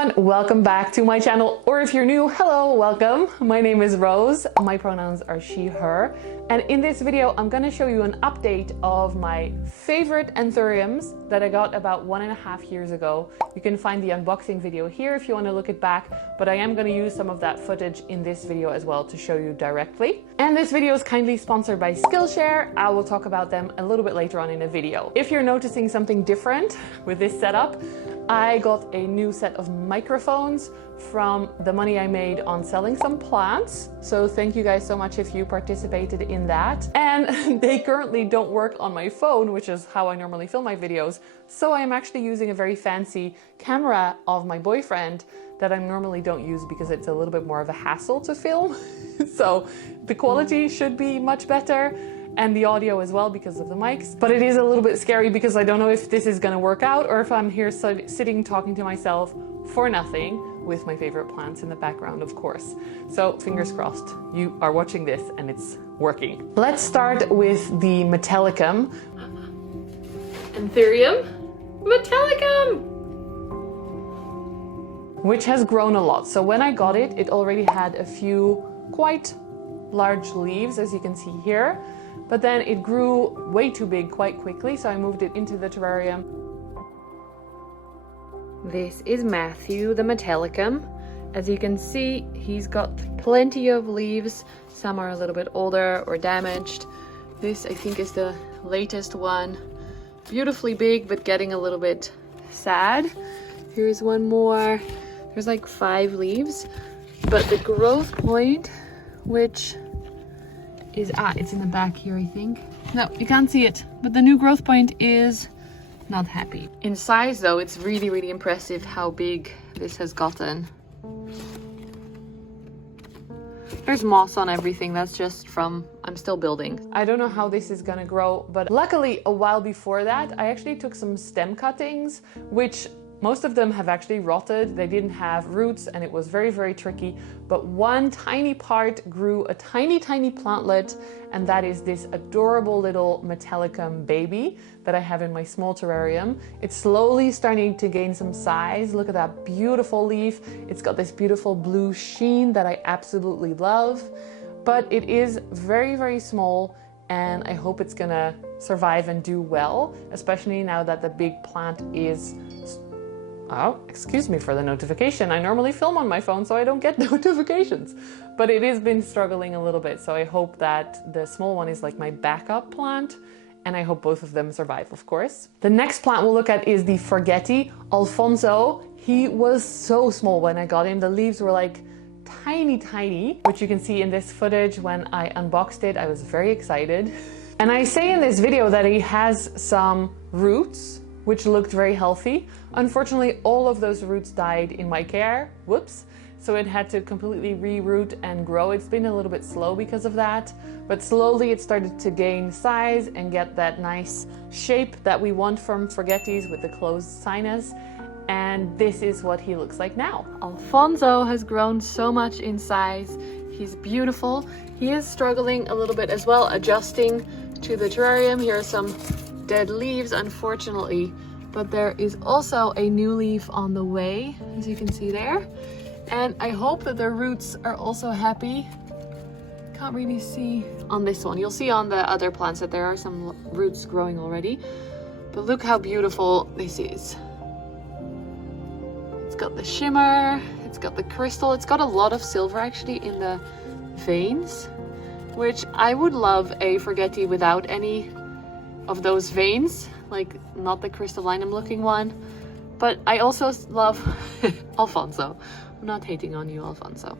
everyone, welcome back to my channel, or if you're new, hello, welcome. My name is Rose, my pronouns are she, her, and in this video I'm going to show you an update of my favorite Anthuriums that I got about 1.5 years ago. You can find the unboxing video here if you want to look it back, but I am going to use some of that footage in this video as well to show you directly. And this video is kindly sponsored by Skillshare. I will talk about them a little bit later on in the video. If you're noticing something different with this setup, I got a new set of microphones from the money I made on selling some plants. So thank you guys so much if you participated in that. And they currently don't work on my phone, which is how I normally film my videos. So I am actually using a very fancy camera of my boyfriend that I normally don't use because it's a little bit more of a hassle to film. So the quality should be much better, and the audio as well because of the mics. But it is a little bit scary because I don't know if this is gonna work out or if I'm here sitting talking to myself for nothing with my favorite plants in the background, of course. So fingers crossed you are watching this and it's working. Let's start with the metallicum. Anthurium metallicum! Which has grown a lot. So when I got it, it already had a few quite large leaves, as you can see here. But then it grew way too big quite quickly, so I moved it into the terrarium. This is Matthew, the metallicum. As you can see, he's got plenty of leaves. Some are a little bit older or damaged. This, I think, is the latest one. Beautifully big, but getting a little bit sad. Here's one more. There's like 5 leaves. But the growth point, which is, it's in the back here, I think. No, you can't see it, but the new growth point is not happy. In size though, it's really, really impressive how big this has gotten. There's moss on everything. That's just from, I'm still building. I don't know how this is gonna grow, but luckily a while before that, I actually took some stem cuttings, which most of them have actually rotted. They didn't have roots and it was very, very tricky. But one tiny part grew a tiny, tiny plantlet, and that is this adorable little metallicum baby that I have in my small terrarium. It's slowly starting to gain some size. Look at that beautiful leaf. It's got this beautiful blue sheen that I absolutely love. But it is very, very small, and I hope it's gonna survive and do well, especially now that the big plant is... Oh, excuse me for the notification. I normally film on my phone so I don't get notifications. But it has been struggling a little bit, so I hope that the small one is like my backup plant, and I hope both of them survive, of course. The next plant we'll look at is the Forgetty, Alfonso. He was so small when I got him. The leaves were like tiny, tiny, which you can see in this footage. When I unboxed it, I was very excited. And I say in this video that he has some roots, which looked very healthy. Unfortunately, all of those roots died in my care. Whoops. So it had to completely reroot and grow. It's been a little bit slow because of that, but slowly it started to gain size and get that nice shape that we want from Forgetties with the closed sinus. And this is what he looks like now. Alfonso has grown so much in size. He's beautiful. He is struggling a little bit as well, adjusting to the terrarium. Here are some dead leaves, unfortunately, but there is also a new leaf on the way, as you can see there, and I hope that the roots are also happy. Can't really see on this one. You'll see on the other plants that there are some roots growing already, but look how beautiful this is. It's got the shimmer, it's got the crystal, it's got a lot of silver actually in the veins, which I would love a Forgetty without any of those veins, like not the crystallinum looking one. But I also love Alfonso. I'm not hating on you, Alfonso.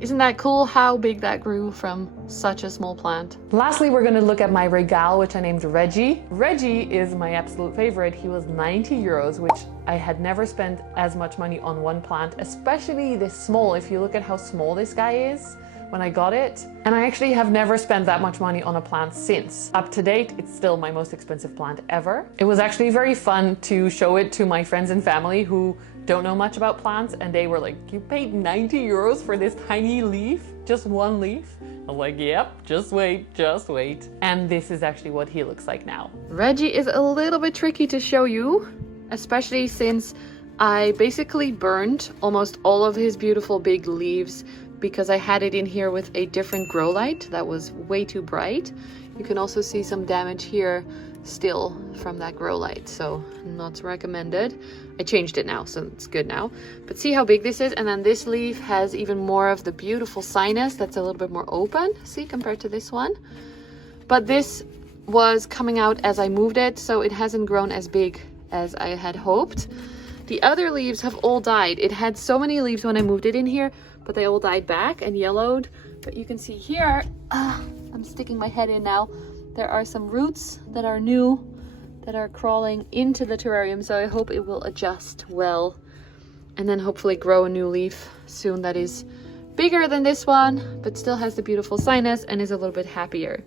Isn't that cool how big that grew from such a small plant? Lastly, we're going to look at my regale, which I named Reggie. Reggie is my absolute favorite. He was 90 euros, which I had never spent as much money on one plant, especially this small. If you look at how small this guy is when I got it. And I actually have never spent that much money on a plant since. Up to date, it's still my most expensive plant ever. It was actually very fun to show it to my friends and family who don't know much about plants, and they were like, you paid 90 euros for this tiny leaf? Just one leaf? I'm like, yep, just wait, just wait. And this is actually what he looks like now. Reggie is a little bit tricky to show you, especially since I basically burned almost all of his beautiful big leaves because I had it in here with a different grow light that was way too bright. You can also see some damage here still from that grow light, so not recommended. I changed it now, so it's good now. But see how big this is? And then this leaf has even more of the beautiful sinus that's a little bit more open, see, compared to this one. But this was coming out as I moved it, so it hasn't grown as big as I had hoped. The other leaves have all died. It had so many leaves when I moved it in here, but they all died back and yellowed. But you can see here, I'm sticking my head in now, there are some roots that are new that are crawling into the terrarium, so I hope it will adjust well and then hopefully grow a new leaf soon that is bigger than this one, but still has the beautiful sinus and is a little bit happier.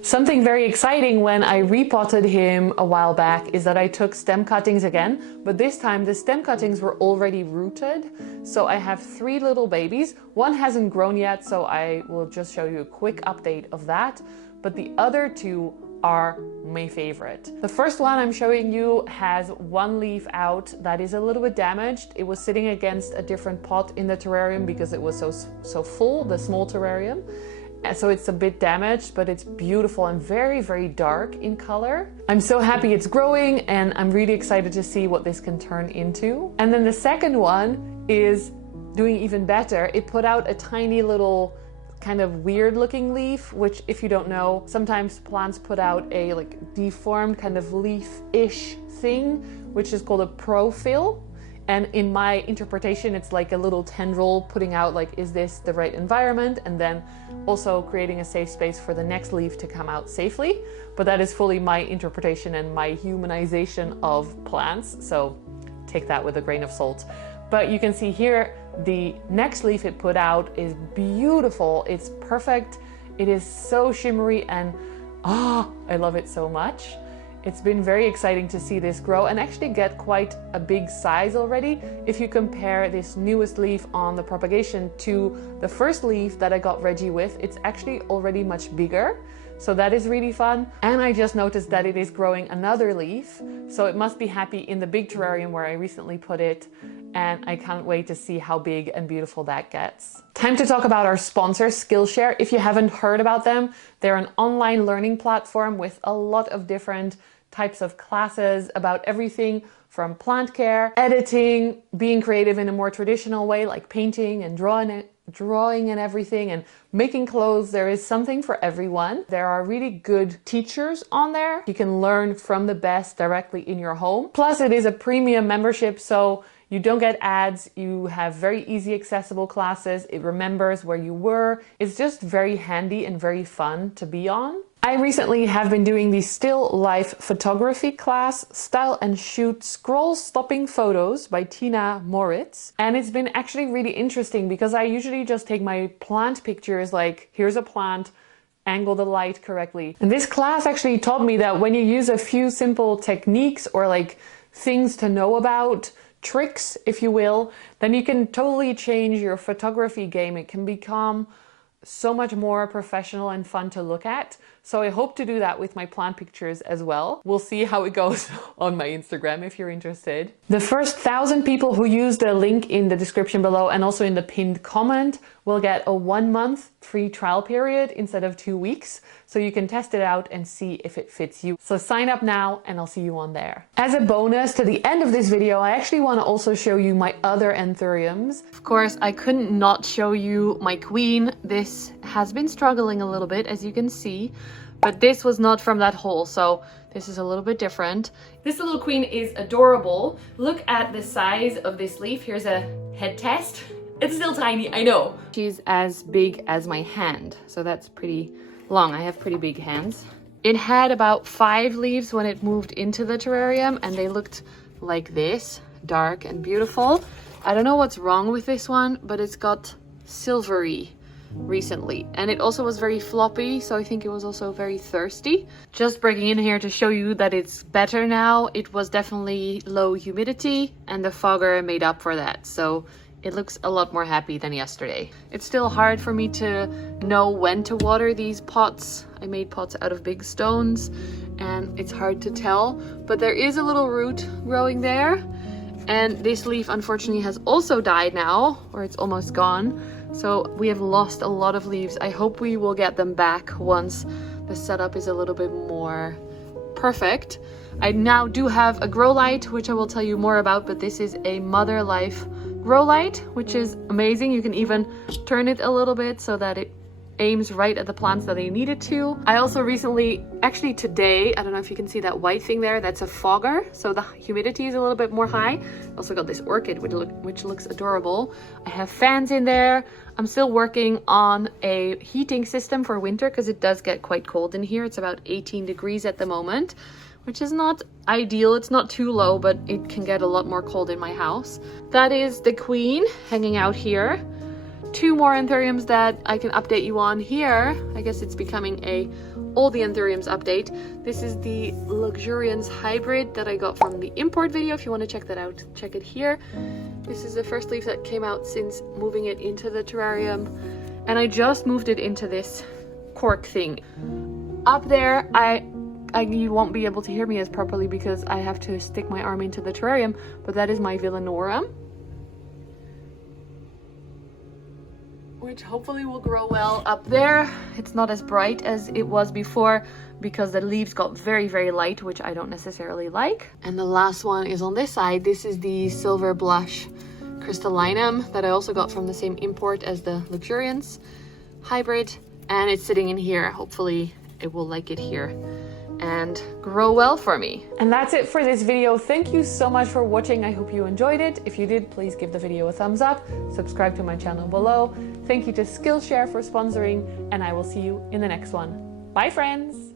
Something very exciting when I repotted him a while back is that I took stem cuttings again, but this time the stem cuttings were already rooted. So I have 3 little babies. One hasn't grown yet, so I will just show you a quick update of that. But the other 2 are my favorite. The first one I'm showing you has 1 leaf out that is a little bit damaged. It was sitting against a different pot in the terrarium because it was so full, the small terrarium. So it's a bit damaged, but it's beautiful and very, very dark in color. I'm so happy it's growing and I'm really excited to see what this can turn into. And then the second one is doing even better. It put out a tiny little kind of weird looking leaf, which if you don't know, sometimes plants put out a like deformed kind of leaf-ish thing, which is called a profil. And in my interpretation, it's like a little tendril putting out like, is this the right environment? And then also creating a safe space for the next leaf to come out safely. But that is fully my interpretation and my humanization of plants. So take that with a grain of salt. But you can see here, the next leaf it put out is beautiful. It's perfect. It is so shimmery and I love it so much. It's been very exciting to see this grow and actually get quite a big size already. If you compare this newest leaf on the propagation to the first leaf that I got Reggie with, it's actually already much bigger. So that is really fun. And I just noticed that it is growing another leaf. So it must be happy in the big terrarium where I recently put it. And I can't wait to see how big and beautiful that gets. Time to talk about our sponsor, Skillshare. If you haven't heard about them, they're an online learning platform with a lot of different types of classes about everything from plant care, editing, being creative in a more traditional way like painting and drawing and everything, and making clothes. There is something for everyone. There are really good teachers on there. You can learn from the best directly in your home. Plus it is a premium membership, so you don't get ads, you have very easy accessible classes, it remembers where you were. It's just very handy and very fun to be on. I recently have been doing the still life photography class, Style and Shoot Scroll Stopping Photos by Tina Moritz. And it's been actually really interesting because I usually just take my plant pictures, like here's a plant, angle the light correctly. And this class actually taught me that when you use a few simple techniques or like things to know about, tricks, if you will, then you can totally change your photography game. It can become so much more professional and fun to look at. So I hope to do that with my plant pictures as well. We'll see how it goes on my Instagram if you're interested. The first 1,000 people who use the link in the description below and also in the pinned comment will get a 1-month free trial period instead of 2 weeks. So you can test it out and see if it fits you. So sign up now and I'll see you on there. As a bonus to the end of this video, I actually want to also show you my other Anthuriums. Of course, I couldn't not show you my queen. This has been struggling a little bit, as you can see, but this was not from that hole, so this is a little bit different. This little queen is adorable. Look at the size of this leaf. Here's a head test. It's still tiny, I know. She's as big as my hand, so that's pretty long. I have pretty big hands. It had about 5 leaves when it moved into the terrarium, and they looked like this, dark and beautiful. I don't know what's wrong with this one, but it's got silvery recently, and it also was very floppy, so I think it was also very thirsty. Just breaking in here to show you that it's better now. It was definitely low humidity and the fogger made up for that, so it looks a lot more happy than yesterday. It's still hard for me to know when to water these pots. I made pots out of big stones and it's hard to tell, but there is a little root growing there. And this leaf unfortunately has also died now, or it's almost gone. So we have lost a lot of leaves. I hope we will get them back once the setup is a little bit more perfect. I now do have a grow light, which I will tell you more about, but this is a Mother Life grow light, which is amazing. You can even turn it a little bit so that it aims right at the plants that they need it to. I also recently, actually today, I don't know if you can see that white thing there, that's a fogger, so the humidity is a little bit more high. Also got this orchid which looks adorable. I have fans in there. I'm still working on a heating system for winter because it does get quite cold in here. It's about 18 degrees at the moment, which is not ideal. It's not too low, but it can get a lot more cold in my house. That is the queen hanging out here. 2 more anthuriums that I can update you on here. I guess it's becoming all the anthuriums update. This is the luxuriance hybrid that I got from the import video. If you want to check that out, check it here. This is the first leaf that came out since moving it into the terrarium, and I just moved it into this cork thing. Up there, you won't be able to hear me as properly because I have to stick my arm into the terrarium, but that is my Villanorum, which hopefully will grow well. Up there, it's not as bright as it was before because the leaves got very, very light, which I don't necessarily like. And the last one is on this side. This is the Silver Blush Crystallinum that I also got from the same import as the Luxuriance hybrid, and it's sitting in here. Hopefully it will like it here and grow well for me. And that's it for this video. Thank you so much for watching. I hope you enjoyed it. If you did, please give the video a thumbs up, subscribe to my channel below. Thank you to Skillshare for sponsoring, and I will see you in the next one. Bye friends!